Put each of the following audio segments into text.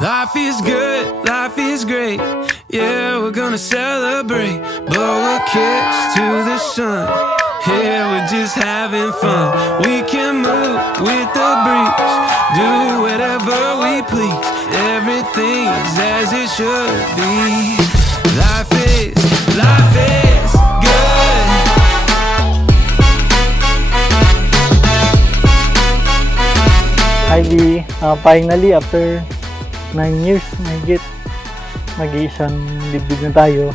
Life is good, life is great. Yeah, we're gonna celebrate. Blow a kiss to the sun. Yeah, we're just having fun. We can move with the breeze, do whatever we please. Everything is as it should be. Life is good. Hi B, finally after 9 years, mag-iisang dibdib na tayo.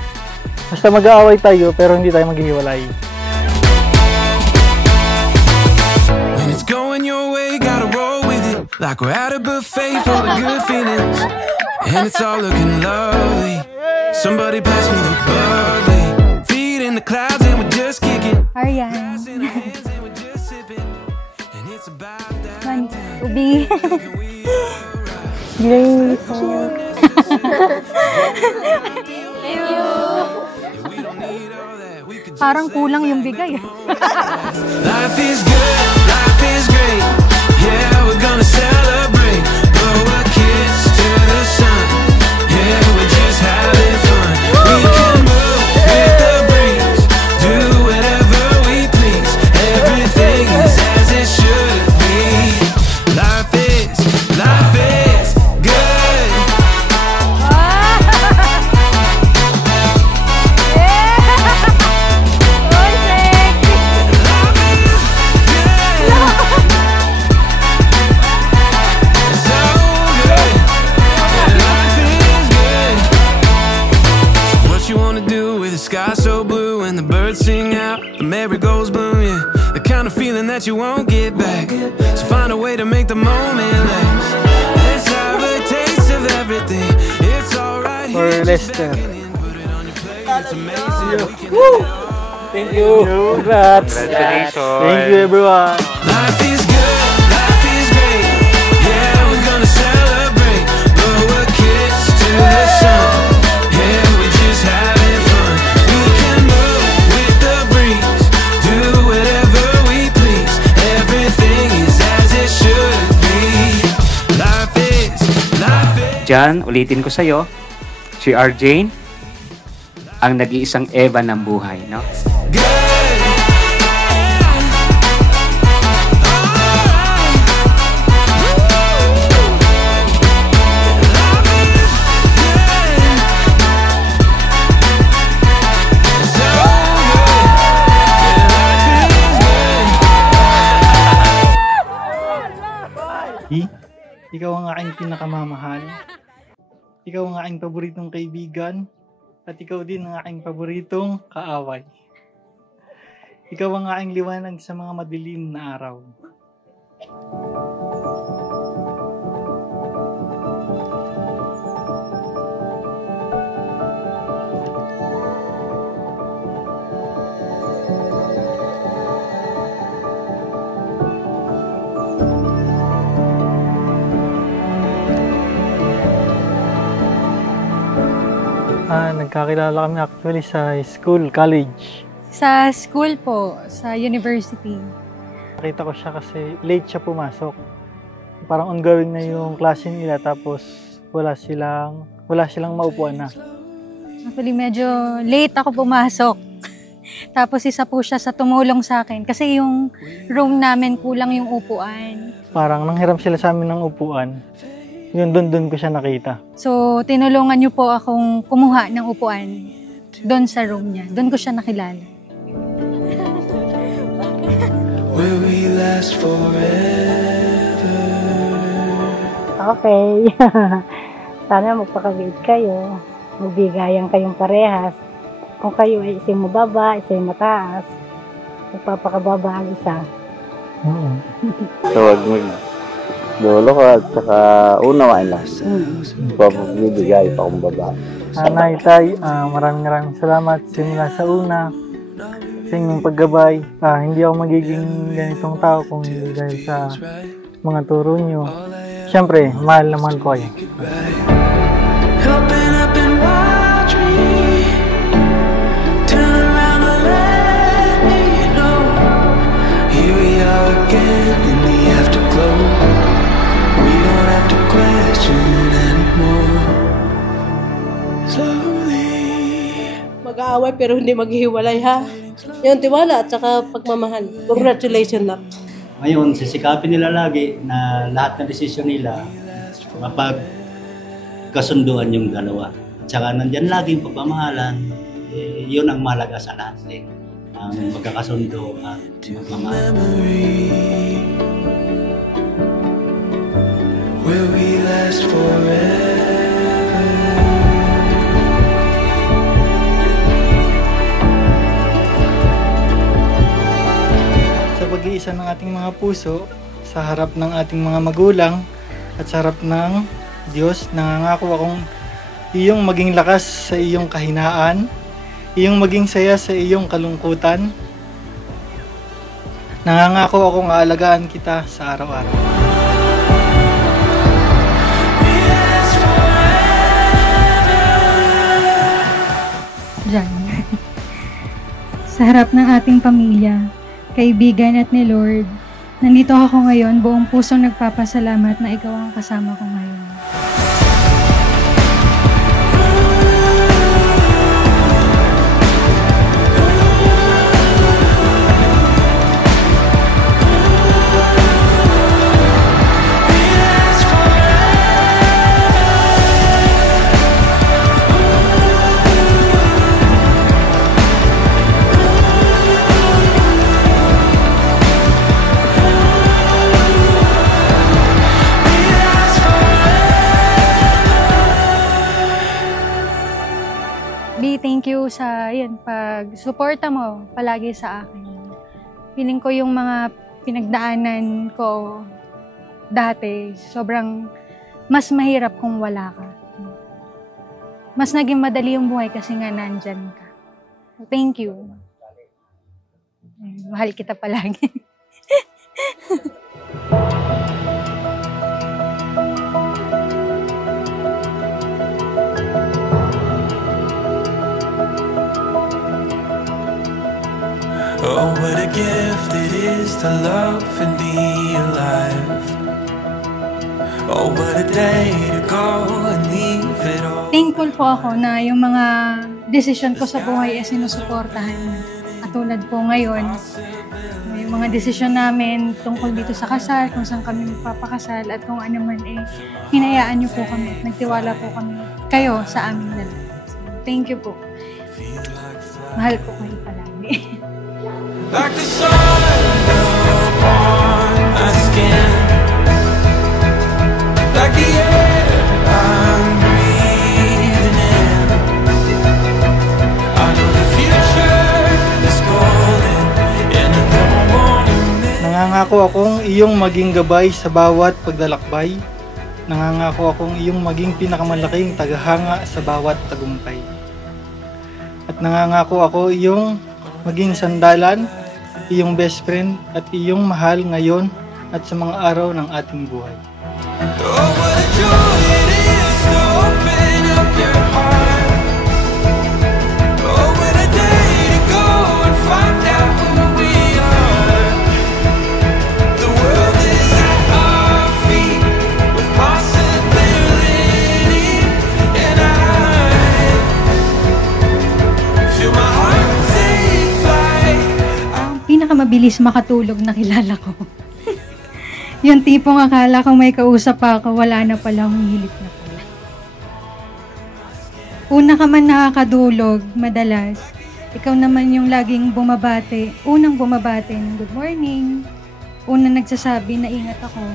Basta mag-aaway tayo pero hindi tayo maghihiwalay. When it's going your way, gotta roll with it. Like we're at a buffet full of good feelings, and it's all looking lovely. Somebody pass me the bubbly. Feet in the clouds and we're just kicking. Aryan. Ubi. Grace. Parang kulang yung bigay. Life is good, life is great. Yeah, we're gonna celebrate. Blow a kiss to the sun. Yeah, we're just having fun. We can move with the breeze, do whatever we please. Everything is as it should be. Life is good. Sky so blue and the birds sing out, the marigolds bloom, yeah. The kind of feeling that you won't get back. So find a way to make the moment last. Let's have a taste of everything. It's alright For here. Lester. It's amazing. Woo! Thank you. Congrats. Congratulations. Thank you everyone. Life is good, life is great. Yeah, we're gonna celebrate. Blow a kiss to the sun. Yeah, we're just having fun. We can move with the breeze, do whatever we please. Everything is as it should be. Life is Diyan, ulitin ko sa'yo, si Arjane, ang nag-iisang Eva ng buhay, no? good. Ikaw ang aking pinakamamahal. Ikaw ang aking paboritong kaibigan. At ikaw din ang aking paboritong kaaway. Ikaw ang aking liwanag sa mga madilim na araw. Nagkakilala kami actually sa school, college. Sa school po, sa university. Nakita ko siya kasi late siya pumasok. Parang ongoing na yung klase nila tapos wala silang maupuan na. Actually, medyo late ako pumasok. Tapos isa po siya sa tumulong sa akin kasi yung room namin kulang yung upuan. Parang nanghiram sila sa amin ng upuan. Yun, doon ko siya nakita. So, tinulungan niyo po akong kumuha ng upuan doon sa room niya. Doon ko siya nakilala. Will we last forever? Okay. Sana magpakabait kayo. Magbigayan kayong parehas. Kung kayo ay isang mababa, isang mataas, magpapakababa ang isa. So, wag lolo ko at saka unawain lang. Papabibigay pa akong baba. Nanay, tay, maraming salamat simula sa una sa inyong paggabay. Hindi ako magiging ganitong tao kung hindi dahil sa mga turo nyo. Siyempre, mahal na mahal ko kayo. Again in the afterglow, we don't have to question anymore. mag-aaway pero hindi maghihiwalay ha. Yun, tiwala at saka pagmamahal. Congratulations, nak. Ngayon, sisikapin nila lagi na lahat ng desisyon nila kapag kasunduan yung dalawa. At saka nandyan lagi yung pagmamahalan, yun ang mahalaga sa lahat din. Ang magkakasundo at magmamahal. Will we last forever? Sa pag-iisa ng ating mga puso, sa harap ng ating mga magulang, at sa harap ng Diyos, nangangako akong iyong maging lakas sa iyong kahinaan, iyong maging saya sa iyong kalungkutan. Nangangako akong aalagaan kita sa araw-araw. Diyan. Sa harap ng ating pamilya, kaibigan at ni Lord, nandito ako ngayon, buong pusong nagpapasalamat na ikaw ang kasama ko ngayon. Thank you sa pag-suporta mo palagi sa akin. Feeling ko yung mga pinagdaanan ko dati, sobrang mas mahirap kung wala ka. Mas naging madali yung buhay kasi nga nandyan ka. Thank you. Mahal kita palagi. Oh, what a gift it is to love and be alive. Oh, what a day to go and leave it all. Thankful po ako na yung mga desisyon ko sa buhay ay sinusuportahan. Katulad po ngayon, yung mga desisyon namin tungkol dito sa kasal, kung saan kami magpapakasal at kung ano man hinayaan niyo po kami at nagtiwala po kami kayo sa aming dalawa. So, thank you po. Mahal po kayo palagi. Like the sun upon my skin, like the air I'm breathing in. I know the future is golden and I don't wanna miss. Nangangako akong iyong maging gabay sa bawat paglalakbay. Nangangako akong iyong maging pinakamalaking tagahanga sa bawat tagumpay. At nangangako ako iyong maging sandalan, iyong best friend at iyong mahal ngayon at sa mga araw ng ating buhay. Oh, what a joy it is to open up your heart. Oh, what a day to go and find out who we are. The world is at our feet with possibility, and I feel my heart take flight. Pinakamabilis makatulog na kilala ko. Yung tipong akala ko may kausap pa ako, wala na pala, humihilip na pala. Una ka man nakakadulog, madalas. Ikaw naman yung laging bumabate, unang bumabate ng good morning. Unang nagsasabi na ingat ako.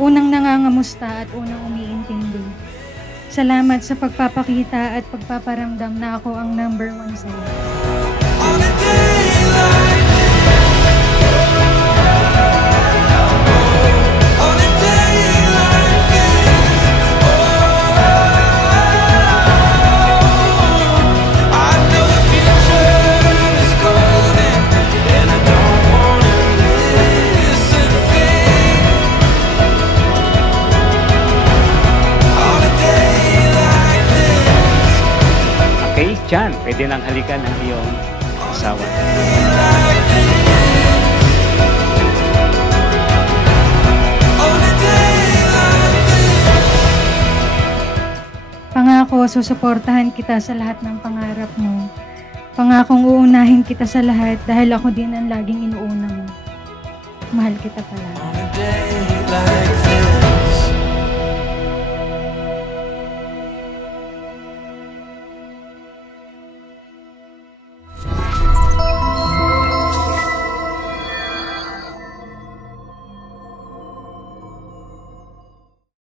Unang nangangamusta at unang umiintindi. Salamat sa pagpapakita at pagpaparamdam na ako ang number 1 sa'yo. On a day like on a day like this, oh, I know the future is golden, and I don't wanna miss a thing. On a day like this, Okay, Jan, pwede nang halikan ang iyong asawa. like this, on a day like this. Pangako, susuportahan kita sa lahat ng pangarap mo Pangakong uunahin kita sa lahat dahil ako din ang laging inuuna mo. Mahal kita pala. On a day like